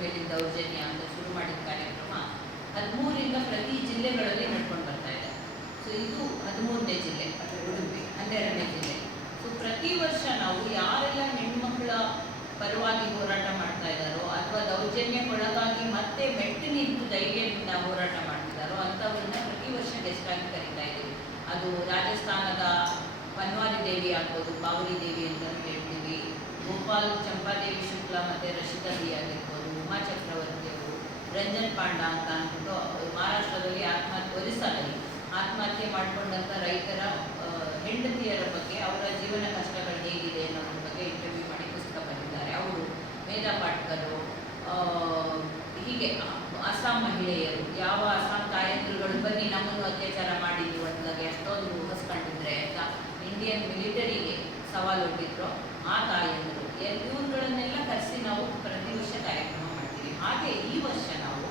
ಮೇಲಿನ ದೌರ್ಜನ್ಯ ಅಂತ ಶುರು ಮಾಡಿದ ಕಾರ್ಯಕ್ರಮ ಹದಿಮೂರಿಂದ ಪ್ರತಿ ಜಿಲ್ಲೆಗಳಲ್ಲಿ ನಡ್ಕೊಂಡು ಬರ್ತಾ ಇದೆ. ಸೊ ಇದು ಹದಿಮೂರನೇ ಜಿಲ್ಲೆ ಅಂದರೆ ಉಡುಪಿ, ಹನ್ನೆರಡನೇ ಜಿಲ್ಲೆ. ಸೊ ಪ್ರತಿ ವರ್ಷ ನಾವು ಯಾರೆಲ್ಲ ಹೆಣ್ಮಕ್ಳ ಪರವಾಗಿ ಹೋರಾಟ ಮಾಡ್ತಾ ಇದ್ದಾರೋ ಅಥವಾ ದೌರ್ಜನ್ಯಕ್ಕೊಳಗಾಗಿ ಮತ್ತೆ ಮೆಟ್ಟು ನಿಂತು ಧೈರ್ಯದಿಂದ ಹೋರಾಟ ಮಾಡ್ತಿದ್ದಾರೋ ಅಂಥವ್ರನ್ನ ಪ್ರತಿ ವರ್ಷ ಗೆಸ್ಟ್ ಆಗಿ ಕರೀತಾ ಇದ್ದೀವಿ. ಅದು ರಾಜಸ್ಥಾನದ ಪನ್ವಾರಿ ದೇವಿ ಆಗ್ಬೋದು, ಬಾವಲಿ ದೇವಿ ಅಂತ ಹೇಳ್ತೀವಿ. ಗೋಪಾಲ್, ಚಂಪಾದೇವಿ, ಶುಕ್ಲಾ ಮತ್ತು ರಶಿತಾ ದೇವಿ ಆಗಿರ್ಬೋದು. ಉಮಾ ಚಕ್ರವರ್ತಿ ಅವರು ರಂಜನ್ ಪಾಂಡ ಅಂತ ಅಂದ್ಬಿಟ್ಟು ಮಹಾರಾಷ್ಟ್ರದಲ್ಲಿ ಆತ್ಮಹತ್ಯೆ, ಒರಿಸ್ಸಾದಲ್ಲಿ ಆತ್ಮಹತ್ಯೆ ಮಾಡಿಕೊಂಡಂಥ ರೈತರ ಹೆಂಡತಿಯರ ಬಗ್ಗೆ, ಅವರ ಜೀವನ ಕಷ್ಟಗಳು ಹೇಗಿದೆ ಅನ್ನೋದ್ರ ಬಗ್ಗೆ ಇಂಟರ್ವ್ಯೂ ಮಾಡಿ ಪುಸ್ತಕ ಬರೆದಿದ್ದಾರೆ. ಅವರು ಮೇಧಾ ಪಾಟ್ಕರು ಹೀಗೆ ಅಸ್ಸಾಂ ಮಹಿಳೆಯರು, ಯಾವ ಅಸ್ಸಾಂ ತಾಯಂದಿರುಗಳು ಬನ್ನಿ ನಮ್ಮನ್ನು ಅತ್ಯಾಚಾರ ಮಾಡಿದ್ವಿ ನೀವು ಅಂದಾಗ ಎಷ್ಟೊಂದು ಹೊಸ್ಕೊಂಡಿದ್ರೆ ಅಂತ ಇಂಡಿಯನ್ ಮಿಲಿಟರಿಗೆ ಸವಾಲು ಒಡ್ಡಿದ್ರು ಆ ತಾಯಂದಿರು. ಇವ್ರುಗಳನ್ನೆಲ್ಲ ಕರೆಸಿ ನಾವು ಪ್ರತಿ ವರ್ಷ ಕಾರ್ಯಕ್ರಮ ಹಾಗೆ ಈ ವರ್ಷ ನಾವು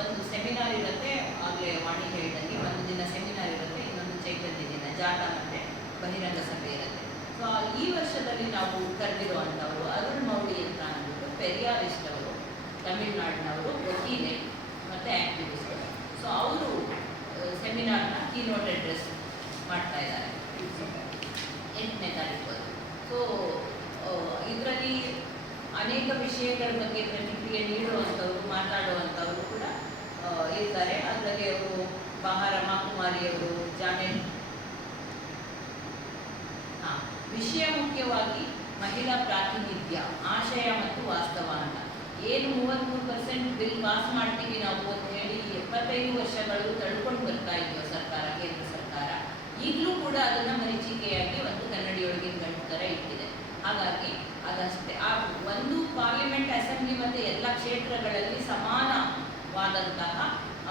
ಒಂದು ಸೆಮಿನಾರ್ ಇರುತ್ತೆ ಆಗಲೇ ವಾಣಿ ಹೇಳಿದಂಗೆ ಒಂದು ದಿನ ಸೆಮಿನಾರ್ ಇರುತ್ತೆ, ಇನ್ನೊಂದು ಚೈತನ್ಯ ದಿನ ಜಾಟ ಮತ್ತೆ ಬಹಿರಂಗ ಸಭೆ ಇರುತ್ತೆ. ಸೊ ಈ ವರ್ಷದಲ್ಲಿ ನಾವು ಕರೆದಿರುವಂಥವರು ಅರುಣ್ ಮೌಳಿ ಅಂತ ಅಂದ್ಬಿಟ್ಟು ಪೆರಿಯಾರಿಸ್ಟ್ ಅವರು ತಮಿಳ್ನಾಡಿನವರು ವಕೀಲೆ ಮತ್ತು ಆ್ಯಕ್ಟಿವಿಸ್ಟ್ ಸೊ ಅವರು ಸೆಮಿನಾರ್ನ ಕೀನೋಟ್ ಅಡ್ರೆಸ್ ಮಾಡ್ತಾ ಇದ್ದಾರೆ ಎಂಟನೇ ತಾರೀಕು ಅದು ಸೊ ಇದರಲ್ಲಿ ಅನೇಕ ವಿಷಯಗಳ ಬಗ್ಗೆ ಪ್ರತಿಕ್ರಿಯೆ ನೀಡುವಂಥವ್ರು, ಮಾತಾಡುವಂಥವ್ರು ಕೂಡ ಇರ್ತಾರೆ. ಅದರಲ್ಲಿ ಅವರು ಬಹಾರ ರಮಾಕುಮಾರಿಯವರು ವಿಷಯ ಮುಖ್ಯವಾಗಿ ಮಹಿಳಾ ಪ್ರಾತಿನಿಧ್ಯ, ಆಶಯ ಮತ್ತು ವಾಸ್ತವ ಅಂತ. ಏನು ಮೂವತ್ತ್ಮೂರು ಪರ್ಸೆಂಟ್ ಬಿಲ್ ಪಾಸ್ ಮಾಡ್ತೀವಿ ನಾವು ಅಂತ ಹೇಳಿ ಎಪ್ಪತ್ತೈದು ವರ್ಷಗಳು ತಳ್ಕೊಂಡು ಬರ್ತಾ ಇದೆಯೋ ಸರ್ಕಾರ, ಕೇಂದ್ರ ಸರ್ಕಾರ. ಈಗಲೂ ಕೂಡ ಅದನ್ನ ಮರೀಚಿಕೆಯಾಗಿ ಒಂದು ಕನ್ನಡಿಯೊಳಗಿನ ಗಂಟು ಥರ ಇಟ್ಟಿದೆ. ಹಾಗಾಗಿ ಅದಷ್ಟೇ. ಆ ಒಂದು ಪಾರ್ಲಿಮೆಂಟ್ ಅಸೆಂಬ್ಲಿ ಮತ್ತು ಎಲ್ಲ ಕ್ಷೇತ್ರಗಳಲ್ಲಿ ಸಮಾನವಾದಂತಹ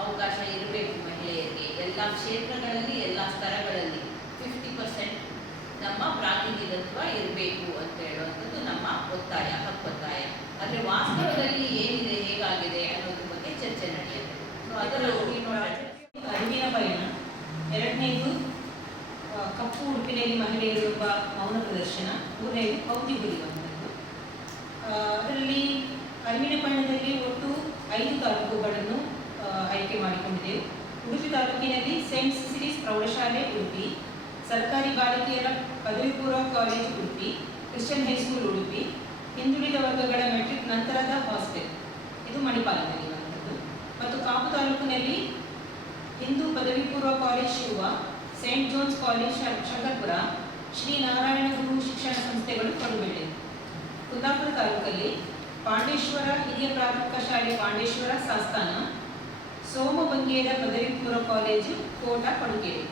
ಅವಕಾಶ ಇರಬೇಕು ಮಹಿಳೆಯರಿಗೆ. ಎಲ್ಲ ಕ್ಷೇತ್ರಗಳಲ್ಲಿ ಎಲ್ಲ ಸ್ತರಗಳಲ್ಲಿ ಫಿಫ್ಟಿ ಪರ್ಸೆಂಟ್ ನಮ್ಮ ಪ್ರಾತಿನಿಧಿತ್ವ ಇರಬೇಕು ಅಂತ ಹೇಳುವಂಥದ್ದು ನಮ್ಮ ಒತ್ತಾಯ ಹಕ್ಕೊತ್ತಾಯ ಆದರೆ ವಾಸ್ತವದಲ್ಲಿ ಏನಿದೆ ಹೇಗಾಗಿದೆ ಅನ್ನೋದ್ರ ಬಗ್ಗೆ ಚರ್ಚೆ ನಡೆಯುತ್ತೆ ಸೊ ಅದರ ಅರಿವಿನ ಪಯಣ. ಎರಡನೇದು ಕಪ್ಪು ಉಡುಪಿನಲ್ಲಿ ಮಹಿಳೆಯರು ಮೌನ ಪ್ರದರ್ಶನ. ಮೂರನೇದು ಕೌತಿ ಬರೆಯುವಂಥದ್ದು ಅದರಲ್ಲಿ ಅರಿವಿನ ಪಯಣದಲ್ಲಿ ಒಟ್ಟು ಐದು ತಾಲೂಕುಗಳನ್ನು ಆಯ್ಕೆ ಮಾಡಿಕೊಂಡಿದೆ. ಉಡುಪಿ ತಾಲೂಕಿನಲ್ಲಿ ಸೇಂಟ್ ಸಿಸಿರೀಸ್ ಪ್ರೌಢಶಾಲೆ ಉಡುಪಿ, ಸರ್ಕಾರಿ ಬಾಲಕಿಯರ ಪದವಿ ಪೂರ್ವ college Udupi, Christian high school Udupi, ಹಿಂದುಳಿದ ವರ್ಗಗಳ ಮೆಟ್ರಿಕ್ ನಂತರದ ಹಾಸ್ಟೆಲ್. ಇದು ಮಣಿಪಾಲದಲ್ಲಿ ಬಂದದ್ದು. ಮತ್ತು ಕಾಪು ತಾಲೂಕಿನಲ್ಲಿ ಹಿಂದೂ ಪದವಿ ಪೂರ್ವ college Shiva saint John's college Shankarpura, Shri Narayana Guru ಶಿಕ್ಷಣ ಸಂಸ್ಥೆಗಳು ಕಂಡುಬಿಟ್ಟಿವೆ ಕುಂದಾಪುರ ತಾಲೂಕಲ್ಲಿ ಪಾಂಡೇಶ್ವರ ಹಿರಿಯ ಪ್ರಾಥಮಿಕ ಶಾಲೆ ಪಾಂಡೇಶ್ವರ ಸಂಸ್ಥಾನ, ಸೋಮಬಂಗೇರ ಪದವಿಪೂರ್ವ ಕಾಲೇಜು, ಕೋಟ ಪಡುಗೇರಿ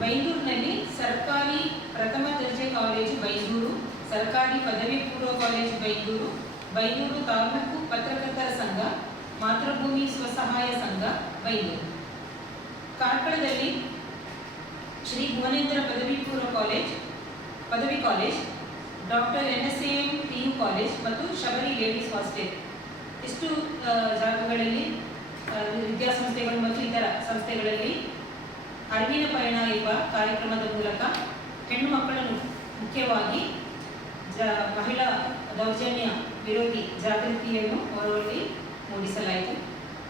ಬೈಂದೂರಿನಲ್ಲಿ ಸರ್ಕಾರಿ ಪ್ರಥಮ ದರ್ಜೆ ಕಾಲೇಜು ಬೈಂದೂರು, ಸರ್ಕಾರಿ ಪದವಿ ಪೂರ್ವ ಕಾಲೇಜು ಬೈಂದೂರು ಬೈಂದೂರು ತಾಲೂಕು ಪತ್ರಕರ್ತರ ಸಂಘ, ಮಾತೃಭೂಮಿ ಸ್ವಸಹಾಯ ಸಂಘ ಬೈಂದೂರು. ಕಾರ್ಕಳದಲ್ಲಿ ಶ್ರೀ ಭುವನೇಂದ್ರ ಪದವಿ ಪೂರ್ವ ಕಾಲೇಜ್, ಪದವಿ college doctor N S M P U college ಮತ್ತು ಶಬರಿ ಲೇಡೀಸ್ ಹಾಸ್ಟೆಲ್ ಇಷ್ಟು ಜಾಗಗಳಲ್ಲಿ ವಿದ್ಯಾಸಂಸ್ಥೆಗಳು ಮತ್ತು ಇತರ ಸಂಸ್ಥೆಗಳಲ್ಲಿ ಅರಿವಿನ ಪಯಣ ಎಂಬ ಕಾರ್ಯಕ್ರಮದ ಮೂಲಕ ಹೆಣ್ಣು ಮಕ್ಕಳನ್ನು ಮುಖ್ಯವಾಗಿ ಜ, ಮಹಿಳಾ ದೌರ್ಜನ್ಯ ವಿರೋಧಿ ಜಾಗೃತಿಯನ್ನು ಅವರಲ್ಲಿ ಮೂಡಿಸಲಾಯಿತು.